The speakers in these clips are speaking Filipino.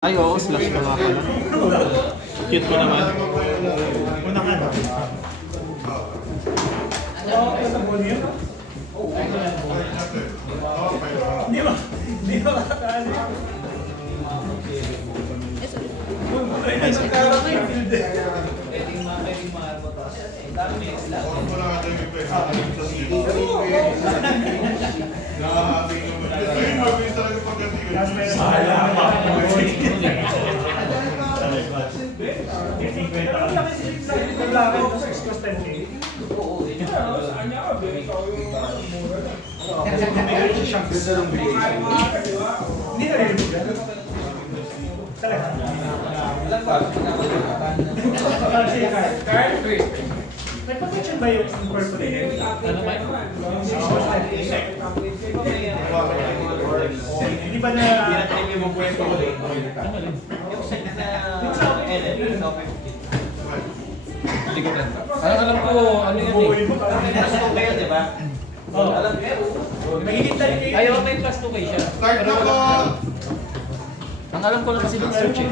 Ay, oo, slash ko nga pala. Cute mo naman. Una ka na. Hindi ba makakali? Hindi na rin. Talaga. Nagpapatyan ba yung purple hair? Ano ba? Hindi ba na... Hindi ko plan. Alam ko, ano yun eh. Alam Maghihintay kayo. Ayaw may plus 2K siya. Start na po! Ang alam ko lang kasi ng search eh.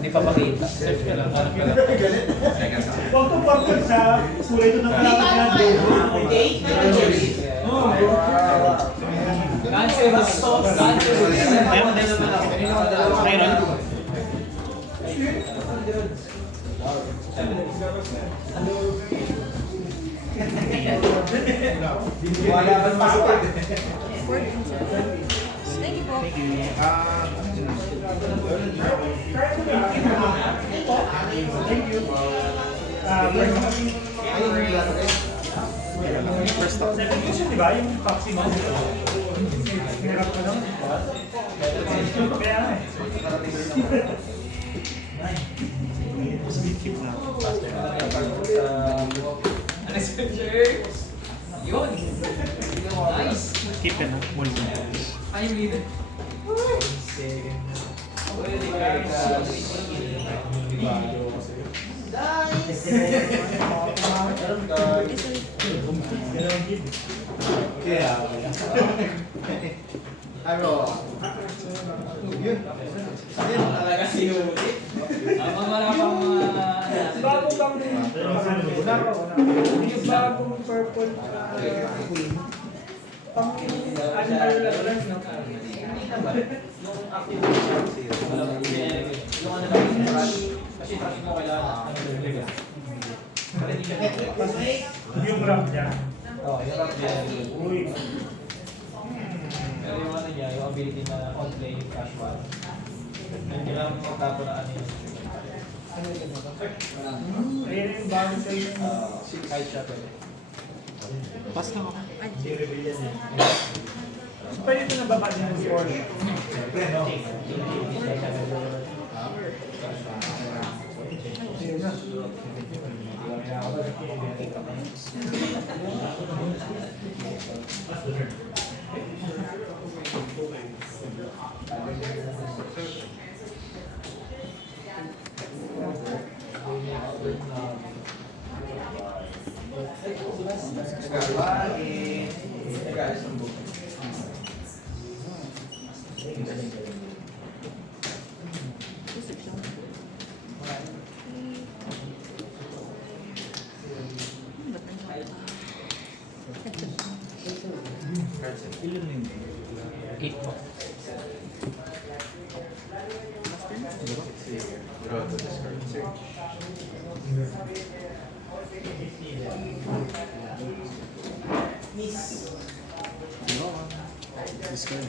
Hindi pa makita. Search ka lang. Alam ka lang. Huwag kong purple sa kulay ito ng kalaban niya. Mayroon? Wala pa masuk. Thank you po. Thank you. First stop. Second question, di ba? Yung taxi mo. Hirap ka lang. Kaya nga eh. Positive na. Yun. Nice. Keep ka na. Muli mo. Ayun leader. Talaga si Yuki. Habang wala pang mga... Bagong bang yung bagong purple queen. Pang animal lang no? Yung active yung ano lang yung rush. Kasi rush mo kailangan. Yung ramp niya. Oo, yung rush niya. Uy. Pero yung ano niya, yung ability na on-play casual. Kailangan mo magtapo na ano yun. Ayun yung bagong sa'yo. Kahit siya pwede. Pass lang ako. So, pwede ito nababa din ng score. Ayun na. Eight po. Discard.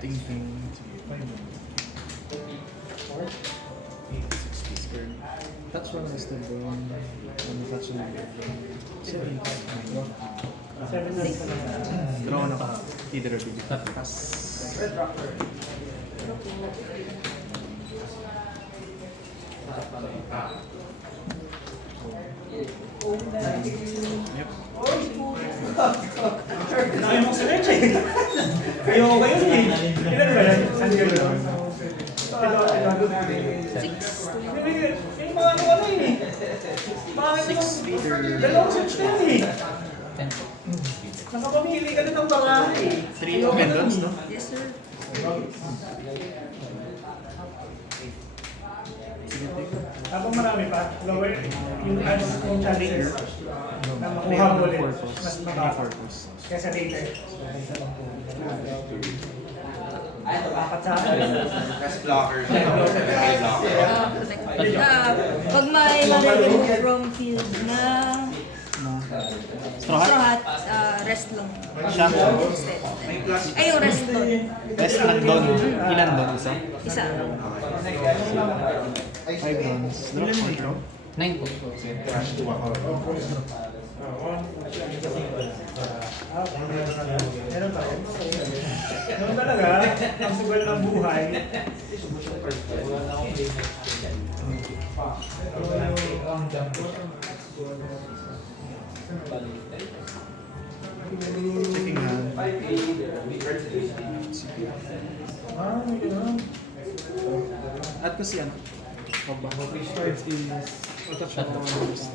Ting ting. Touch one is the bone. Touch one. 7. Draw na ka. Either of you. Pass. Yep. Ayaw mo sa leche. Ayaw ko kayo eh. Ilan ba yan? Saan kayo lang? Yung mga ano yun eh. Bakit yung dalawang search na yun eh. 10. Nakapag Pumili ka din ng barahe. 3 open dots, no? Yes, sir. Habang marami pa, lower yung challenge na makuha mo ulit. Mas mababa. Kesa later. Apat sa akin. Press blocker. 7K blocker. Pag may ma-remove from field na Straw hat? straw hat, rest lang. Siya? Instead. Ay, yung rest doon. Rest lang doon. Ilan doon? Isa? Isa. 5 rounds. Ilan mo ito? 9 po. Meron tayo. Noon talaga, ang sugal ng buhay. Checking hand. May ganun. At ko si ano? Pagba. 5 is... Attach ako ng first.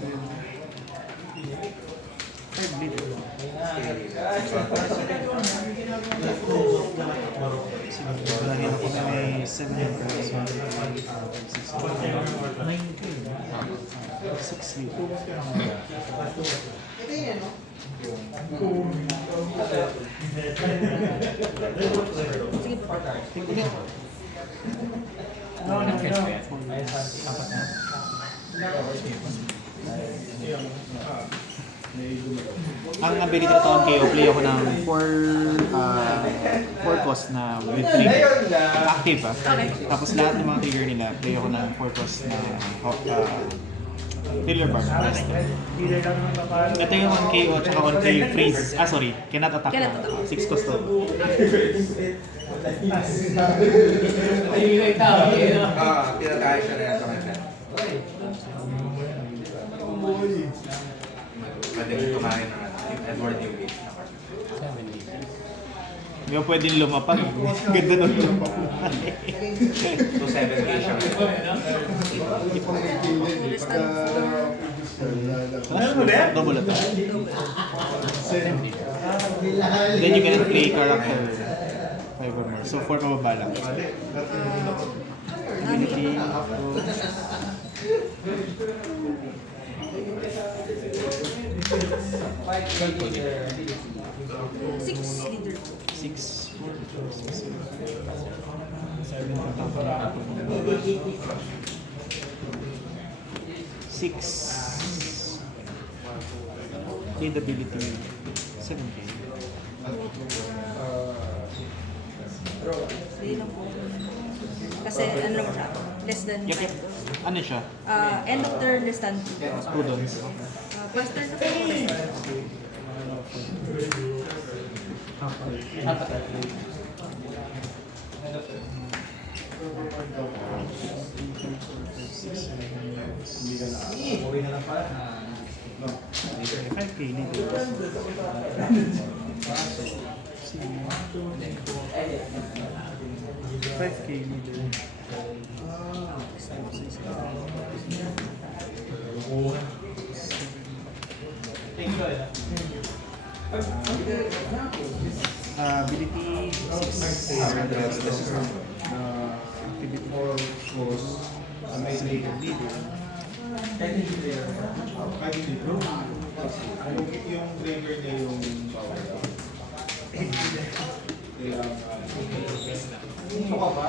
5 lead. Lagyan ako na may 7 yung price. 6 lead. Sige po. No. Ang ability na taon kayo, play ako ng 4 cost na with trigger. Active Tapos lahat ng mga trigger nila, play ako ng 4 cost na thriller bar. Rest. Dealer lang ng papalo. Ito yung 1 KO at saka 1 K freeze. Sorry. Cannot attack. Cannot attack. 6 cost to. Ayun yung tao. Pinagkaya siya na yan sa kanya. Pwede rin kumain ng Edward Newgate. Hindi mo pwedeng lumapag. Ganda nun lumapag. So 7K siya. Meron ulit? Double attack. Then you can play character 5 or more. So 4 mababa lang. Ability. Six leader. 6. 6. Lead ability. 7K. Play lang po. Kasi ano lang siya, less than Yep, yep. 5. Ano siya? End of turn, less than 2. Prudence. First turn na po. Uwi na lang pala. 5K lead. 5K leader. Ability 6. Activity 4 was amazing leader. Yung trigger niya yung power down. Ito ka ba?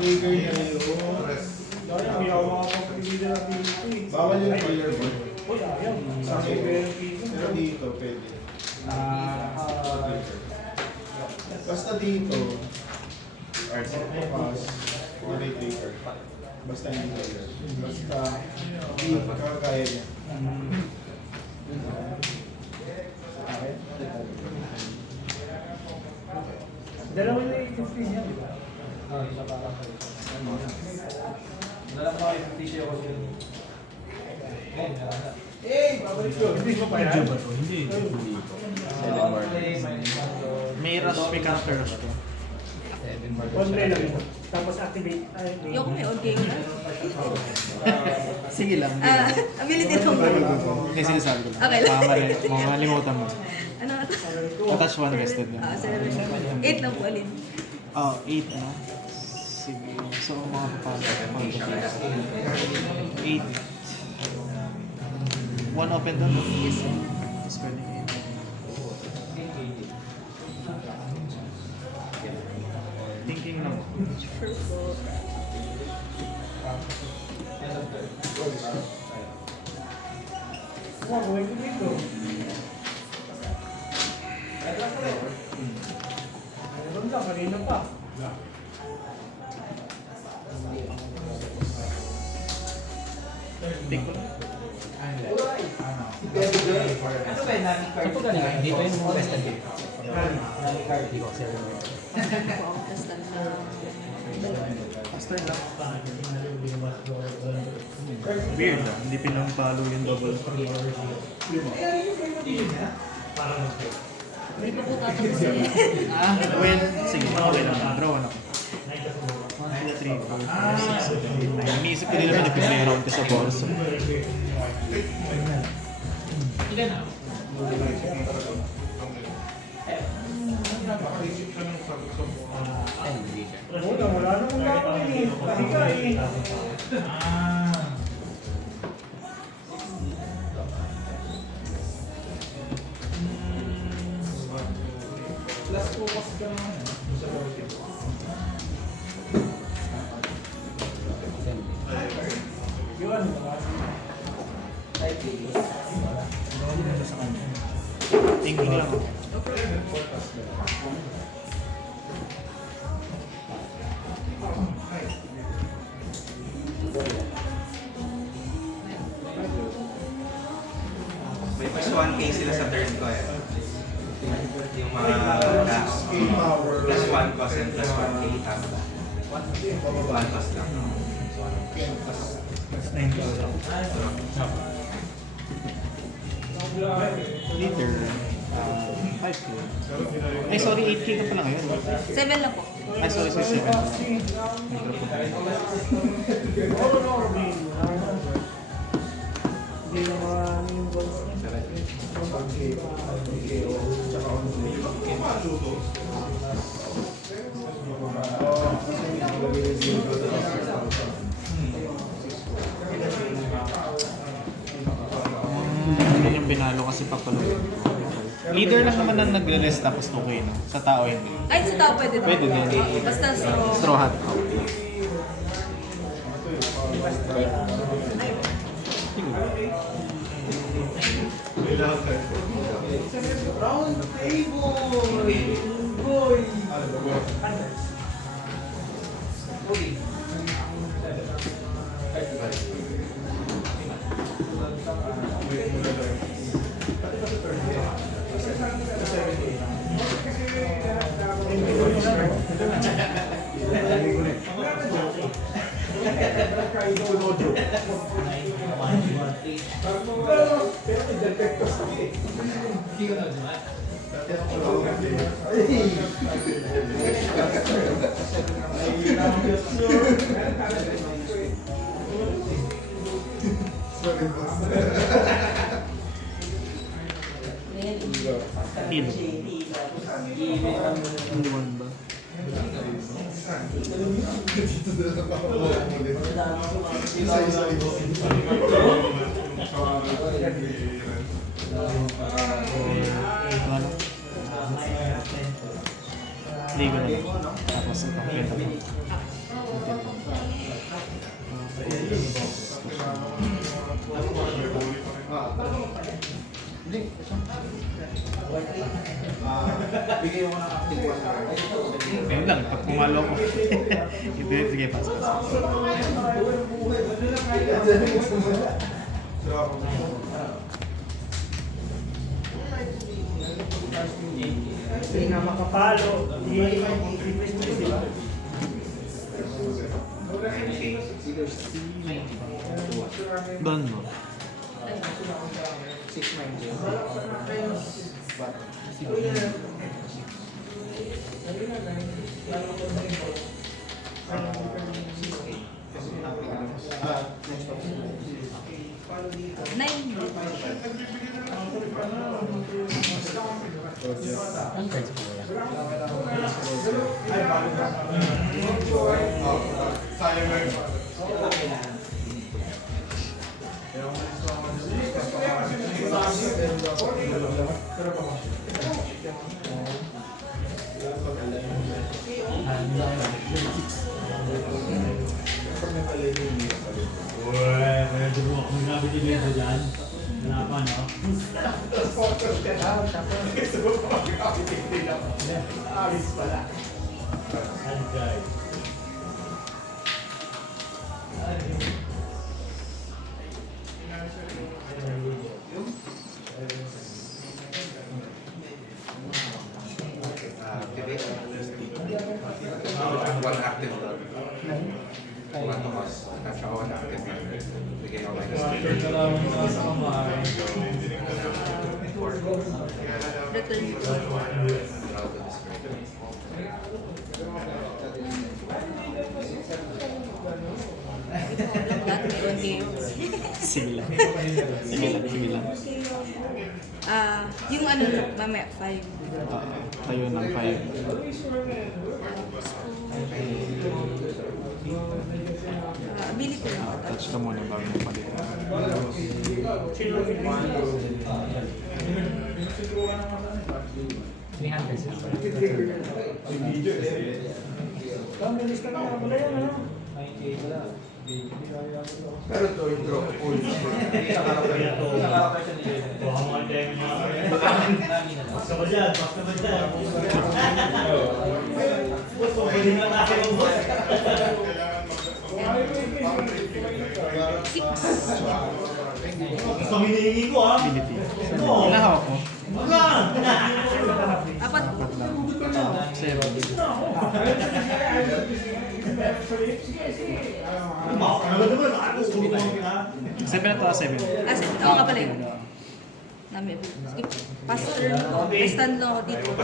Trigger niya yung rest. Hindi ako makapag-leader ng dito eh. Bawal yung player board. Uy, ayaw. Sa akin ko yung piso. Pero dito, pwede. Basta dito, arts pass, fully trigger. Basta hindi player. Basta hindi kakaya niya. Dalawa na yung 15 yan, di ba? Isa pa lang. Wala mo kayo 50 siya kasi. Ngayon, meron na. Hindi mo pa yan? May rush, may counter rush to. One play lang ito. Tapos activate. Yoko may on kayo na. Sige lang. Ability lang ba? Hindi sinasabi ko lang. Okay lang. Mamalimutan mo. Ano nga to? Attach one rested lang. 7. 8 na po alin. Oh, 8 na. Sige. So, ang mga papalo. 8. 1 open doon? Yes. Tapos pwede 8. Thinking lang. Sure po. Wow, gawin ko dito. Meron ka, kanina pa. Take ko lang. Ano ba yung nami card? Saan po galing? Dito yung mga western game. Nami card. Hindi ko kasi alam. Po ako testan na. Faster lang. Weird ah. Hindi pinampalo yung double. Hindi pa po tatapos eh. Well, sige. Okay lang. Draw na ako. 1, 2, 3, 4, 5, 6, 7, 8, 9. Iniisip ko din naman nag-play around ko sa balls. Ilan na? Wala namang gagawin eh. Halika eh. Plus focus ka naman. Yun. Thinking lang ako. May plus 1k sila sa turn ko eh. Yung mga last. Plus 1 cost and plus 1k tama ba? 1 cost lang. That's 9,000. Later, 5K. Ay, sorry, 8K ka pala ngayon. 7 lang po. Ay, sorry, 7. Oo, no, Robin. Hindi naman yung balls niya. Hindi yung binalo kasi papalugin. Leader lang naman ang nagre-rest tapos 2K, no? Sa tao hindi. Ay, sa tao pwede din. Pwede din. Basta straw. Straw hat. Round table! Boy! Heal. Only one ba? Wala. Hindi ko na. Tapos ito. Kwenta mo. Bigay mo ng active one. Ayun lang, pag pumalo ko. Sige, pass. Hindi nga makapalo. I-press-press, di ba? Doon mo. 6-9. Ang cards po yan. Activate. One active. One to us. At saka one active. Bigay ako minus 3. Return. Lahat meron games. Sige lang. Sige lang. Yung ano, mamaya, 5. Tayo ng 5. Ability lang. Touch ka muna bago mo palitan. Three hundreds lang. Bilis ka na pala yan, ano? Pero ito yung drop full. Ability. Ilan hawak mo? Apat. 7 na to, 7. Oo nga pala yun. Namin. Pass turn ko. May stand lang ako dito. 5.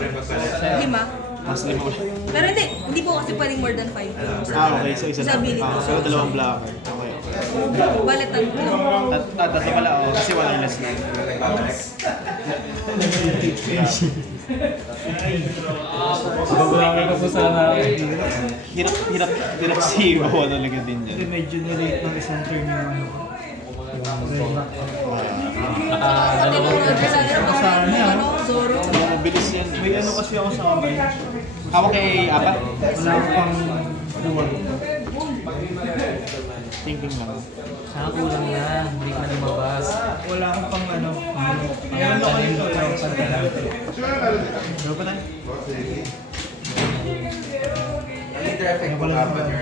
Mas 5 ulit. Pero hindi po kasi pwedeng more than 5. Okay. So isa Sa lang. ability. So dalawang blocker. Okay. Bale, tatlo. Tatlo pala ako kasi wireless na. Babawi ko po sana. Hirap si Wawa talaga din yan. Medyo na-late ng isang turn yung Dalawang round sa ano, Zoro. Mabilis yan. May ano kasi ako sa kamay. Hawak kay Apat? Wala ko pang duwag. Thinking lang. Sana kulang yan. Hindi ka na lumabas. Wala akong pang ano. Ang ano ko nito yung pantala. Ano pa tayo? Leader effect ko ka ba murder?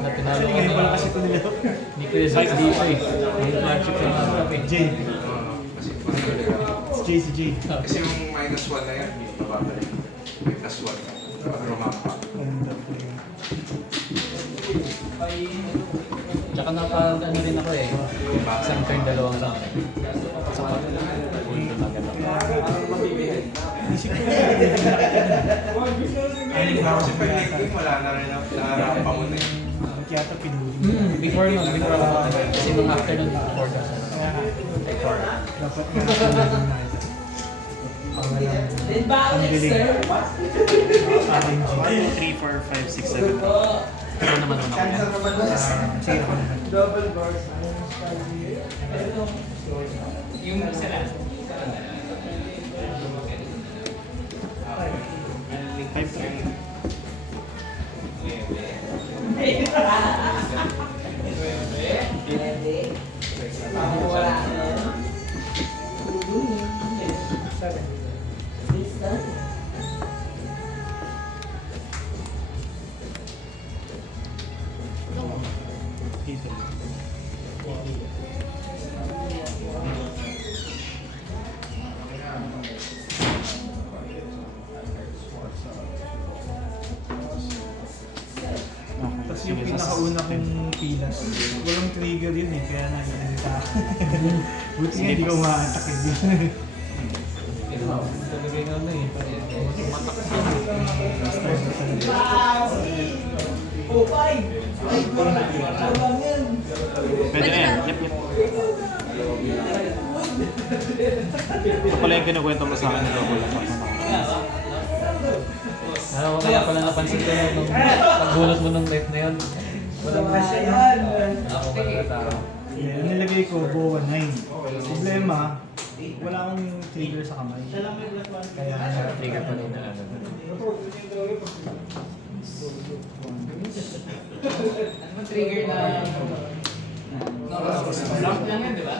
Natinalo ko Ngayon pala na. kasi ito nila. Hindi ko yung size dito eh. May matchup yung mga J. Si J. Kasi yung minus 1 na yan, babalik. May plus 1. Pag rumampa. Tsaka napag ano rin ako eh. Isang turn, dalawang lang. Sapat. Full turn na gano'n. Isip ko Kasi pag late game, wala na rin ang narampa mo na yun. yata pinuli. Before nun, before ako matagay. Kasi nung after nun, 4 ka. Dapat nga na ang galing. RNG. 3, 4, 5, 6, 7. Ano naman ako yan? Sige ako naman. Yung isa lang. 5, 3. Dito. Tapos yung pinakauna kong pilas, walang trigger yun eh, kaya nagsalita ako. Buti nga hindi ko ma-attack eh. Talaga nga na eh. Tumatak siya. Pwede na yan. Yep, yep. Ito pala yung kinukwento mo sa akin. Ito pala. Ano ko kaya pala napansin ko nung pagbunot mo ng knife na yun. Walang tao. Yung nilagay ko, BOA 9. Problema, wala akong trigger sa kamay. Kaya Trigger pa rin na ano. Ano trigger na... Lock lang yan, di ba?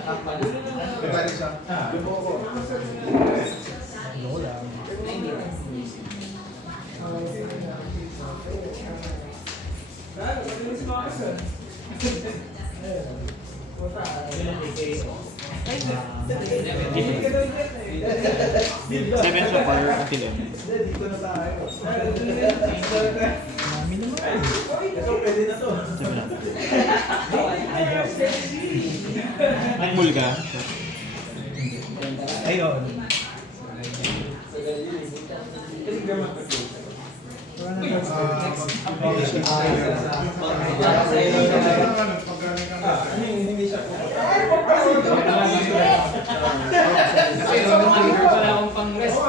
Seven so far until end. marami naman. Seven na. Nag-bull ka? Ayun. Wala na Kasi nung monitor pala akong pang-rest.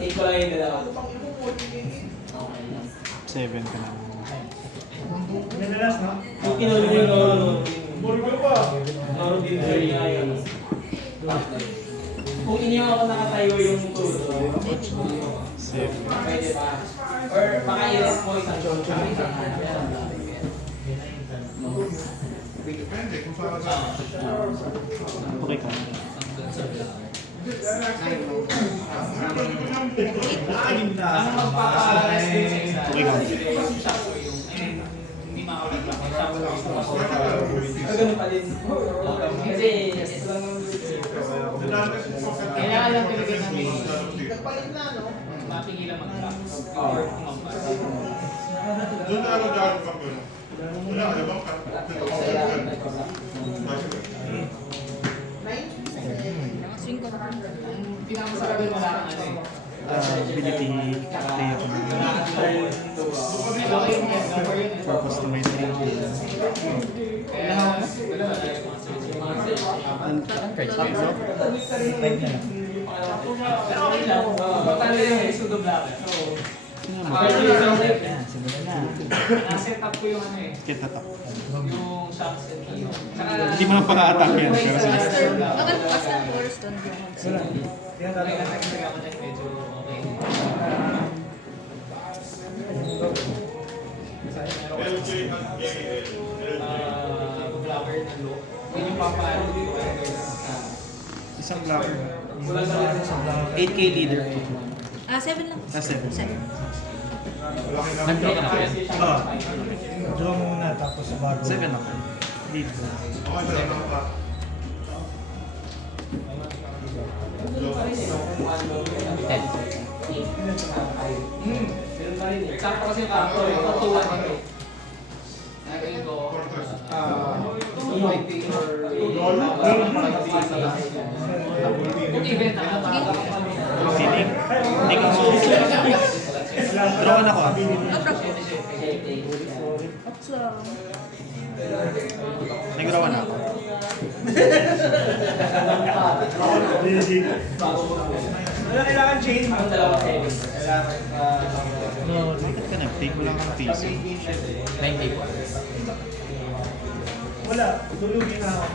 Take ko lang yung dalawa. 7 ka na. Madalas, no? Yung kinulo yung loro. Burger pa. Loro din niya yun. Kung iniwan ako nakatayo yung tulo, 7. pwede pa. Or baka i-rest mo isang shot. Okay ka. Ang magpapa-rest din sa isa. Okay ka. Hindi makakapag ganun pa din. Kasi kailangan lang talaga namin mapigilan mag-block or kumampas. Doon na ako dahil pa ko. Wala ka naman ka. Swing ko na. Ang pinakamasarap yung wala kang ano eh. Ability, kaya ko na. Okay, number yun eh. For customizing. Kaya wala Ang cards ba yun? pero okay lang. Magkano yung eh, sudo block. So, simulan na. na-set up ko yung ano eh. Kita tap. Yung shots and key. Saka, Hindi mo na paka-attack yan. Pero sige. Basta force doon. Wala. Yan okay, talaga. nag-tag ako na medyo okay. Blocker ng low. Yun yung papaano dito. Isang blocker. Wala sa lahat sa blocker. 8k leader. 7 lang. 7. 7. Nag-draw ka na ba yan? Draw muna, tapos bago. 7 ako. Lead. Okay, salamat pa. Sakto kasi yung kakto, yung katuwan nito. Nagawin ko, 250 or kung event na Feeling. Hindi ko draw na ako. Nag-draw na ako. Wala kailangan chain. ang dalawa heavy. Bakit ka nag-take? Wala kang piso. 90 po. Wala. Dulugin na ako.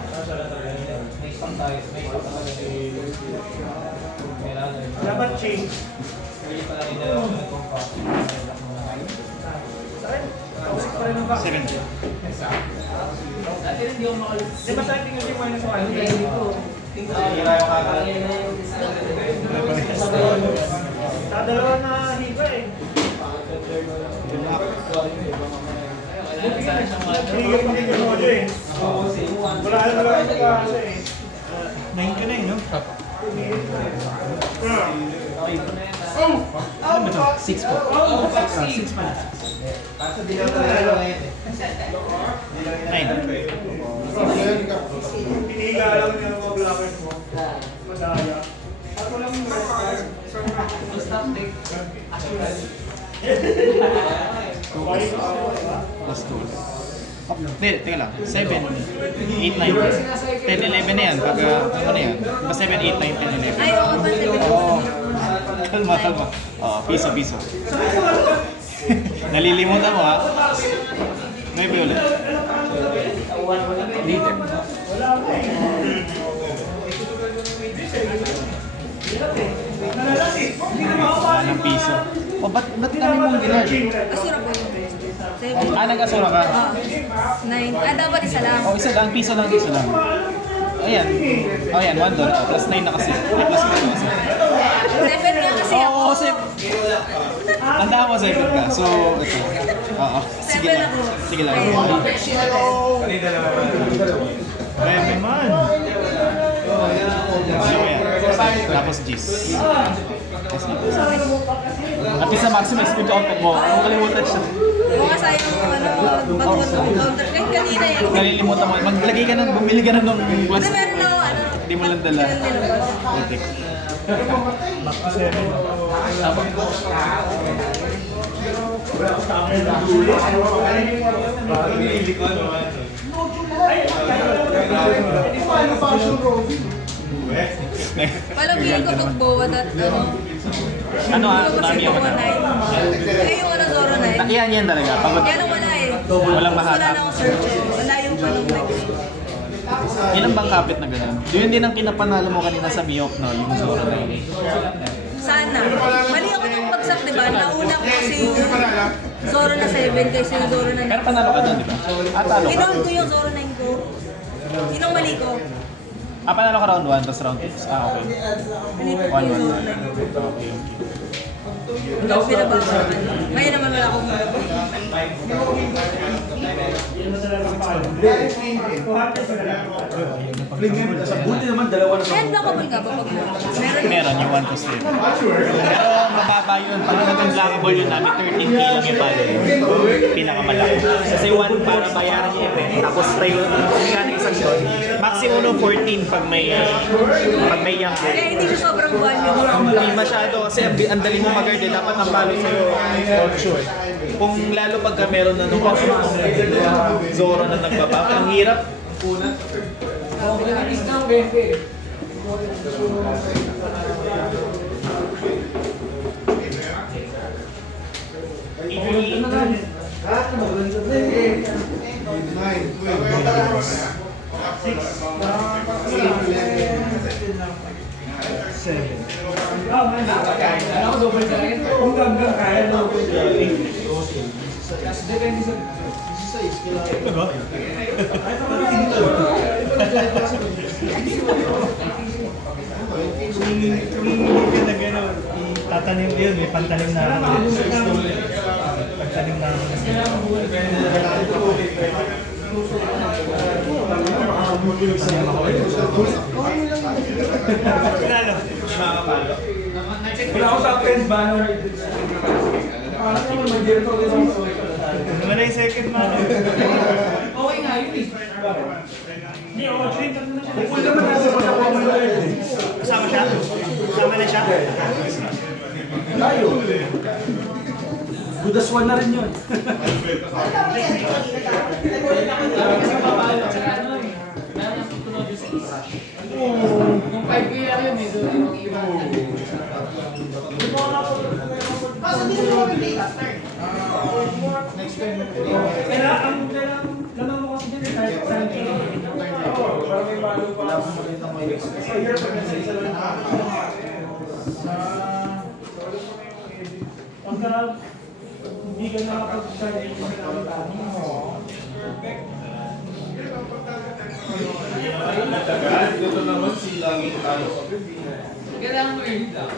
May stock tayo, may stock talaga. Kailangan. Dapat chain. Early pa lang yung dalawa na compact. Sa akin, tausik pa rin ang back. 7. Dati rin di ako makalit. Di ba sa akin tingin yung minus 1? Sa dalawa na hiba eh. Trigger pa rin yung audio eh. Wala ka na lang pagkakasa eh. 9 ka na eh, no? Oh! 6 po. Oh! 6 pa na. 9. Piniga lang niya ng mga blockers mo. Madaya. At walang response. Stop take. Assurance. Plus 2. Oh, hindi, teka lang. 7, 8, 9, 10, 11 na yan. Pag, ano na yan? Diba 7, 8, 9, 10, 11? Ay, oo ba? Oo. Kalma, kalma. Oo, piso, piso. Nalilimutan mo ha? May violet. Later. Ng piso. O, ba't kami mong ginag? Asura po yun. 7. Nag-asura ka? 9. Dapat isa lang. O, isa lang, piso lang, piso lang. Ayan. O, ayan, $1. Plus 9 na kasi. Ay, plus 9 na kasi. 7 nga kasi ako. Oo, 7. Tandaan mo 7 ka. So, ito. Oo. Sige 7 lang. ako. Sige lang. May man. Tapos G's. At least sa maximum speed out mo. Kung kalimutan siya. Oo nga sayang pag-counter. Kahit kanina yan. Nalilimutan mo. Maglagay ka ng, bumili ka na ng Kasi plastic. meron ako, Hindi mo lang dala. Okay. Back to 7. Walang feeling ko tugbowa at ano. Ano ah? Kasi Tami ako Bowa na. 9. Ay, yung ano, Zoro 9. Yan talaga. Pagod. Yan ang wala eh. Walang Wala mahanap. na akong search eh. Wala yung panong next. Ilan bang kapit na ganun? Yun din ang kinapanalo mo kanina sa Miyok, no? Yung Zoro na yun. Sana. Mali ako nung bagsak, di ba? Nauna ko kasi yung Zoro na 7 kaysa yung Zoro na 9. Pero panalo ka doon, di ba? Talo ka. Ginoon ko yung Zoro 9 ko. Yun ang mali ko. Panalo ka round 1, tapos round 2. Okay. Nilipat ko yung Zoro 9. Okay. Ikaw pinabagsak. Ngayon naman wala akong Buti naman, dalawa na Kaya blockable ka ba pag meron? Meron yung 1 to 3. Pero mababa yun. Pag nag-blockable yun namin, 13K lang yung palo. Pinakamalaki. Kasi 1 para bayaran yung event. Tapos tayo, nga ng isang doon. Maximum no 14 pag may young girl. Kaya hindi siya sobrang value. Hindi masyado kasi ang dali mo mag-guard eh. Dapat ang palo sa'yo 8 eh. Kung lalo pagka meron na nung Zoro na nagbaba, ang hirap. Tatanim yun, may pantanim na ako. Pantanim na ako. Pinalo. Wala ako sa friends banner. Naman na yung second man. Okay nga yun eh. Kasama siya? Kasama na siya? Budas 1 na rin yun. Kung 5K lang yun eh. Ganun mo kasi din kahit saan ka. Para may bago pa. Wala akong makita mo yung pagka hindi ka nakapag-start yung pagkakatanin mo. Ito naman si laging talo sa Kailangan mo yun lang.